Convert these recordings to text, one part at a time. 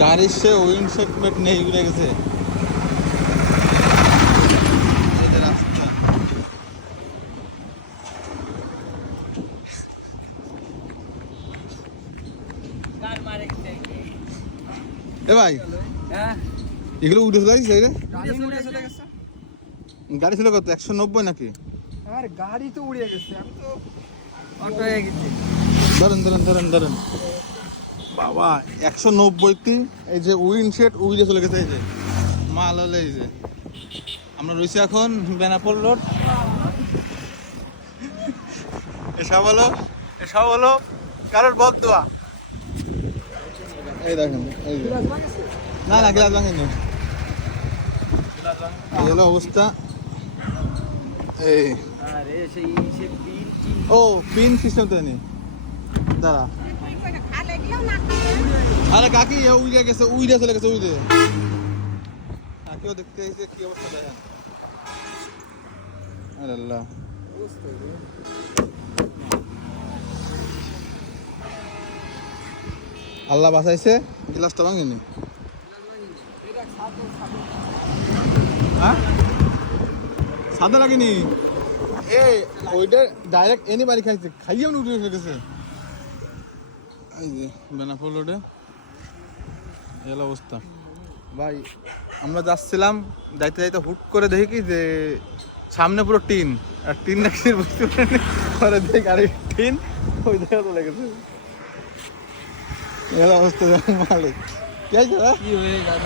গাড়ির সে উইন্ডশেড মেট নেই উড়ে গেছে। এই যে রাস্তা। এ ভাই এগুলো উঠে চলে গেছে রে? গাড়ি ছিল কত 190 নাকি? আর গাড়ি তো উড়ে গেছে, আমি তো অটো হয়ে গেছি। ধরেন ধরেন ধরেন ধরেন বাবা 190 এই যে উইন্ডশেড উড়ে চলে গেছে। এই যে মাল হলে এই যে আমরা রয়েছি এখন বেনাপোল রোড। এসব হলো কারোর বদদোয়া। এই দেখেন এই যে না না গ্লাস ভাঙেনি। এই হলো অবস্থা। এই আরে সেই ও পিন সিস্টেম তো নেই দাঁড়া। আরে কাকি উইড়ে গেছে, উইড়ে চলে গেছে। উইড়ে কাকিও দেখতে এসে কি অবস্থা দেখেন। আরে আল্লাহ আল্লাহ বাঁচাইছে। গ্লাসটা ভাঙেনি। হ্যাঁ সাদা লাগেনি। এই ওইটা ডাইরেক্ট এনে বাড়ি খাইছে, খাইয়ে উঠে উঠে গেছে। এই যে বেনাপোল রোডে এই অবস্থা ভাই। আমরা যাচ্ছিলাম যাইতে যাইতে হুট করে দেখি কি যে সামনে পুরো টিন, আর টিন নাকি বুঝতে পারিনি। পরে দেখি গাড়ি টিন ওই জায়গা চলে গেছে। এই অবস্থা মালিক কে আছে কি হয়ে গেল?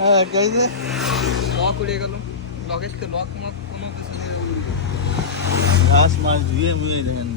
হ্যাঁ কে আছে? লক উড়ে গেল। লকের লক মক কোনো কিছু লাস্ট মাস ধুয়ে মুয়ে দেখেন